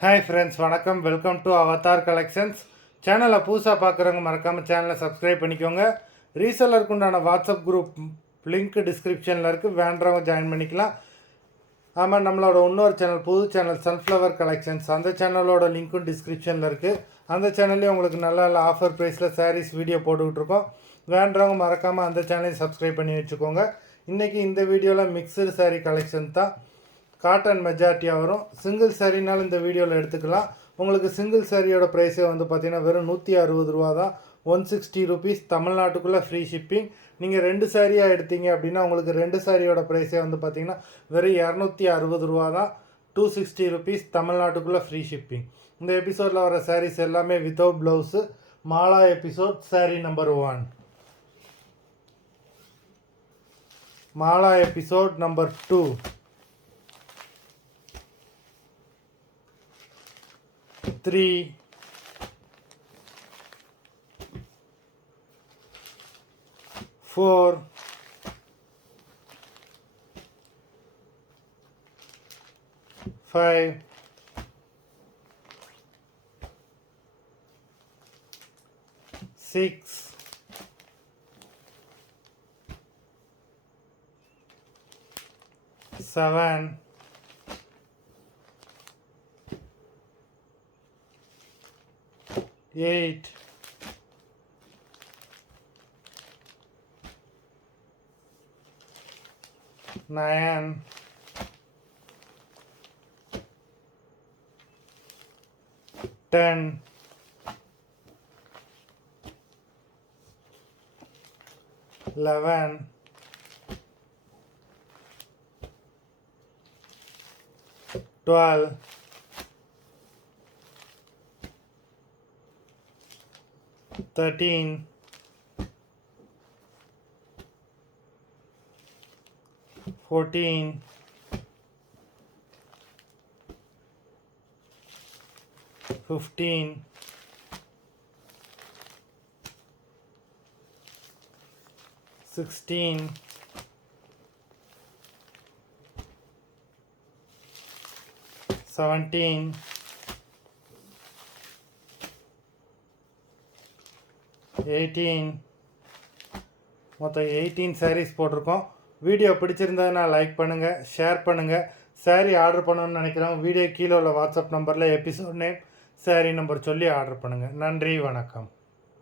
Hi friends, வணக்கம். Welcome to Avatar collections. சேனலை புதுசாக பார்க்குறவங்க மறக்காமல் சேனலை சப்ஸ்கிரைப் பண்ணிக்கோங்க. ரீசெல்லருக்கு உண்டான வாட்ஸ்அப் குரூப் லிங்க் டிஸ்கிரிப்ஷனில் இருக்குது, வேண்டவங்க ஜாயின் பண்ணிக்கலாம். ஆமாம், நம்மளோட இன்னொரு சேனல், புது சேனல் சன்ஃப்ளவர் கலெக்ஷன்ஸ், அந்த சேனலோட லிங்க்கும் டிஸ்கிரிப்ஷனில் இருக்குது. அந்த சேனல்லேயும் உங்களுக்கு நல்ல நல்ல ஆஃபர் ப்ரைஸில் சாரீஸ் வீடியோ போட்டுக்கிட்டுருக்கோம். வேண்டவங்க மறக்காமல் அந்த சேனலையும் சப்ஸ்கிரைப் பண்ணி வச்சுக்கோங்க. இன்றைக்கி இந்த வீடியோவில் மிக்சடு சாரீ கலெக்ஷன் தான். காட்டன் மெஜாரிட்டியாக வரும். சிங்கிள் சாரினாலும் இந்த வீடியோவில் எடுத்துக்கலாம். உங்களுக்கு சிங்கிள் சாரியோட ப்ரைஸே வந்து பார்த்திங்கன்னா வெறும் 160 ரூபா தான். 160 ருபீஸ், தமிழ்நாட்டுக்குள்ளே ஃப்ரீ ஷிப்பிங். நீங்கள் 2 சாரியாக எடுத்தீங்க அப்படின்னா உங்களுக்கு 2 சாரியோட ப்ரைஸே வந்து பார்த்திங்கன்னா வெறும் 260 ரூபா தான். 260 ருபீஸ், தமிழ்நாட்டுக்குள்ளே ஃப்ரீ ஷிப்பிங். இந்த எபிசோடில் வர சாரீஸ் எல்லாமே without blouse. Mala episode sari number 1. Mala episode number 2. 3, 4, 5, 6, 7, 8, 9, 10, 11, 12, 13, 14, 15, 16, 17, 18. மொத்தம் 18 சாரீஸ் போட்டிருக்கோம். வீடியோ பிடிச்சிருந்ததுன்னா லைக் பண்ணுங்கள், ஷேர் பண்ணுங்கள். சாரீ ஆர்டர் பண்ணணும்னு நினைக்கிறோம். வீடியோ கீழே உள்ள வாட்ஸ்அப் நம்பரில் எபிசோட் நேம், சாரீ நம்பர் சொல்லி ஆர்டர் பண்ணுங்கள். நன்றி, வணக்கம்.